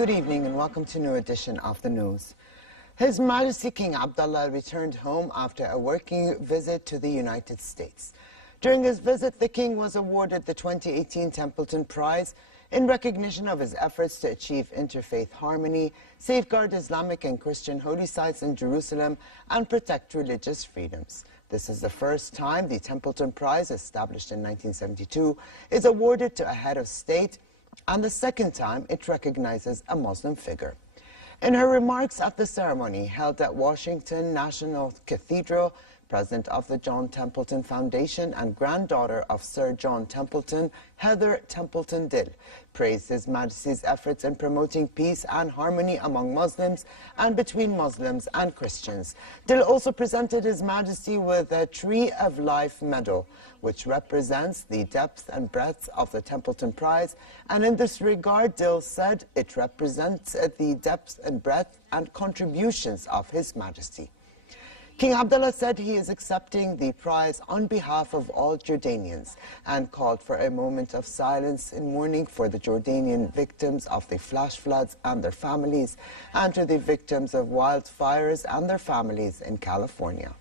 Good evening and welcome to a new edition of the news. His Majesty King Abdullah returned home after a working visit to the United States. During his visit, the King was awarded the 2018 Templeton Prize in recognition of his efforts to achieve interfaith harmony, safeguard Islamic and Christian holy sites in Jerusalem, and protect religious freedoms. This is the first time the Templeton Prize, established in 1972, is awarded to a head of state, and the second time it recognizes a Muslim figure. In her remarks at the ceremony held at Washington National Cathedral, President of the John Templeton Foundation and granddaughter of Sir John Templeton, Heather Templeton Dill, praised His Majesty's efforts in promoting peace and harmony among Muslims and between Muslims and Christians. Dill also presented His Majesty with a Tree of Life medal, which represents the depth and breadth of the Templeton Prize, and in this regard, Dill said it represents the depth and breadth and contributions of His Majesty. King Abdullah said he is accepting the prize on behalf of all Jordanians and called for a moment of silence in mourning for the Jordanian victims of the flash floods and their families, and to the victims of wildfires and their families in California.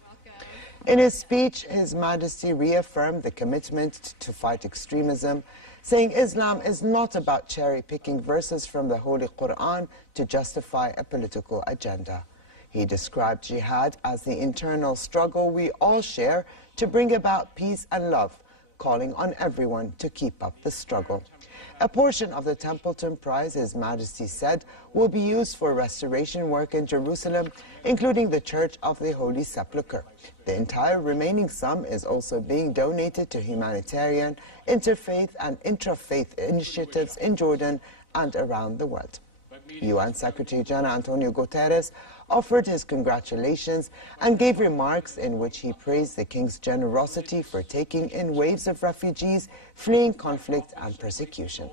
In his speech, His Majesty reaffirmed the commitment to fight extremism, saying Islam is not about cherry-picking verses from the Holy Quran to justify a political agenda. He described jihad as the internal struggle we all share to bring about peace and love, calling on everyone to keep up the struggle. A portion of the Templeton Prize, His Majesty said, will be used for restoration work in Jerusalem, including the Church of the Holy Sepulchre. The entire remaining sum is also being donated to humanitarian, interfaith and intrafaith initiatives in Jordan and around the world. UN Secretary General Antonio Guterres offered his congratulations and gave remarks in which he praised the King's generosity for taking in waves of refugees fleeing conflict and persecution.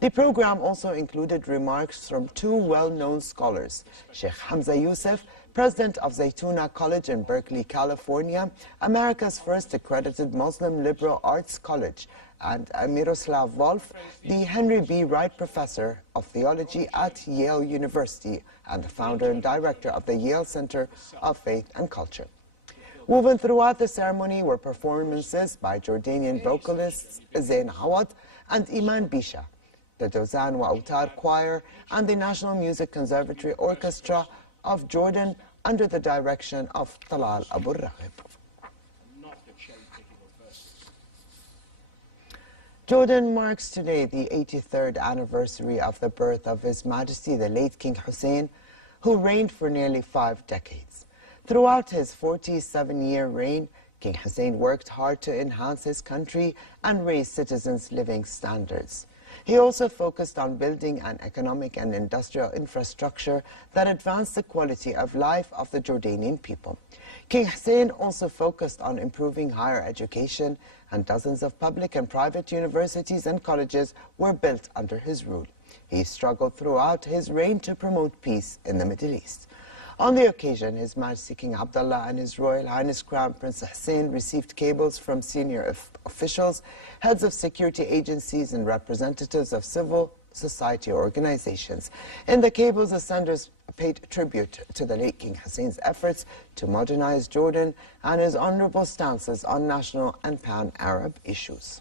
The program also included remarks from two well-known scholars, Sheikh Hamza Youssef, President of Zaytuna College in Berkeley, California, America's first accredited Muslim liberal arts college, and Miroslav Volf, the Henry B. Wright Professor of Theology at Yale University and the founder and director of the Yale Center of Faith and Culture. Woven throughout the ceremony were performances by Jordanian vocalists Zain Awad and Iman Bisha, the Dozan wa Autar Choir, and the National Music Conservatory Orchestra of Jordan under the direction of Talal Abu Raghib. Jordan marks today the 83rd anniversary of the birth of His Majesty the late King Hussein, who reigned for nearly 5 decades. Throughout his 47-year reign, King Hussein worked hard to enhance his country and raise citizens' living standards. He also focused on building an economic and industrial infrastructure that advanced the quality of life of the Jordanian people. King Hussein also focused on improving higher education, and dozens of public and private universities and colleges were built under his rule. He struggled throughout his reign to promote peace in the Middle East. On the occasion, His Majesty King Abdullah and His Royal Highness Crown Prince Hussein received cables from senior officials, heads of security agencies, and representatives of civil society organizations. In the cables, the senders paid tribute to the late King Hussein's efforts to modernize Jordan and his honorable stances on national and pan-Arab issues.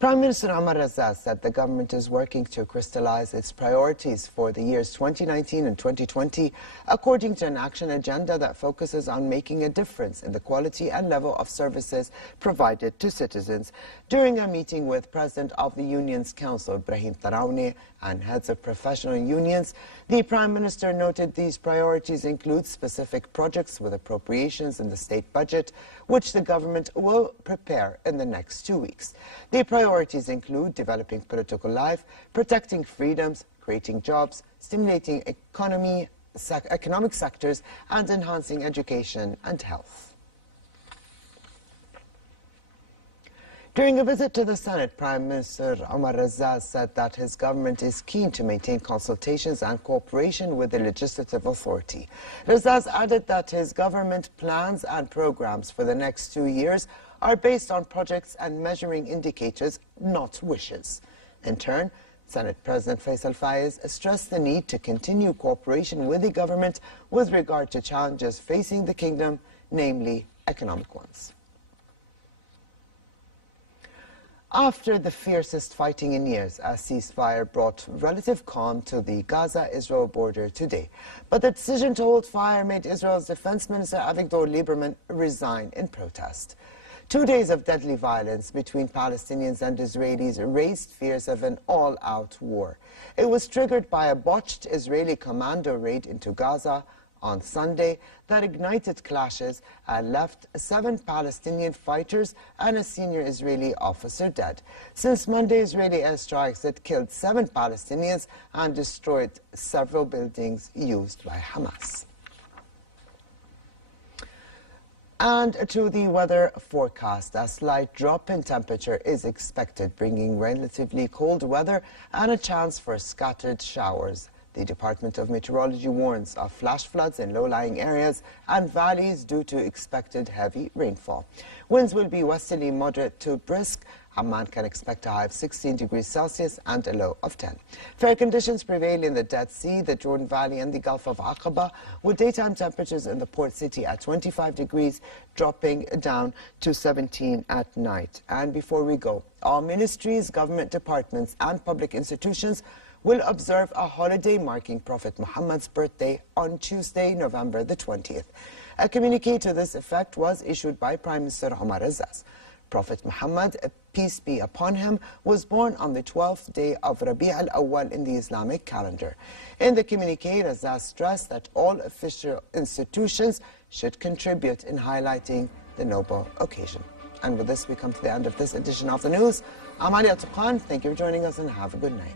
Prime Minister Omar Raza said the government is working to crystallize its priorities for the years 2019 and 2020 according to an action agenda that focuses on making a difference in the quality and level of services provided to citizens. During a meeting with President of the Unions Council, Brahim Tarauni, and heads of professional unions, the Prime Minister noted these priorities include specific projects with appropriations in the state budget, which the government will prepare in the next 2 weeks. The priorities include developing political life, protecting freedoms, creating jobs, stimulating economic sectors, and enhancing education and health. During a visit to the Senate, Prime Minister Omar Raza said that his government is keen to maintain consultations and cooperation with the legislative authority. Raza added that his government plans and programs for the next 2 years are based on projects and measuring indicators, not wishes. In turn, Senate President Faisal Faiz stressed the need to continue cooperation with the government with regard to challenges facing the kingdom, namely economic ones. After the fiercest fighting in years, a ceasefire brought relative calm to the Gaza-Israel border today. But the decision to hold fire made Israel's Defense Minister Avigdor Lieberman resign in protest. 2 days of deadly violence between Palestinians and Israelis raised fears of an all-out war. It was triggered by a botched Israeli commando raid into Gaza on Sunday that ignited clashes and left 7 Palestinian fighters and a senior Israeli officer dead. Since Monday, Israeli airstrikes had killed 7 Palestinians and destroyed several buildings used by Hamas. And to the weather forecast, a slight drop in temperature is expected, bringing relatively cold weather and a chance for scattered showers. The Department of Meteorology warns of flash floods in low-lying areas and valleys due to expected heavy rainfall. Winds will be westerly moderate to brisk. Amman can expect a high of 16 degrees Celsius and a low of 10. Fair conditions prevail in the Dead Sea, the Jordan Valley and the Gulf of Aqaba, with daytime temperatures in the port city at 25 degrees, dropping down to 17 at night. And before we go, all ministries, government departments and public institutions will observe a holiday marking Prophet Muhammad's birthday on Tuesday, November the 20th. A communique to this effect was issued by Prime Minister Omar Azzaz. Prophet Muhammad, peace be upon him, was born on the 12th day of Rabi' al-Awwal in the Islamic calendar. In the communique, Azzaz stressed that all official institutions should contribute in highlighting the noble occasion. And with this, we come to the end of this edition of the news. I'm Ali Al-Tuqan. Thank you for joining us and have a good night.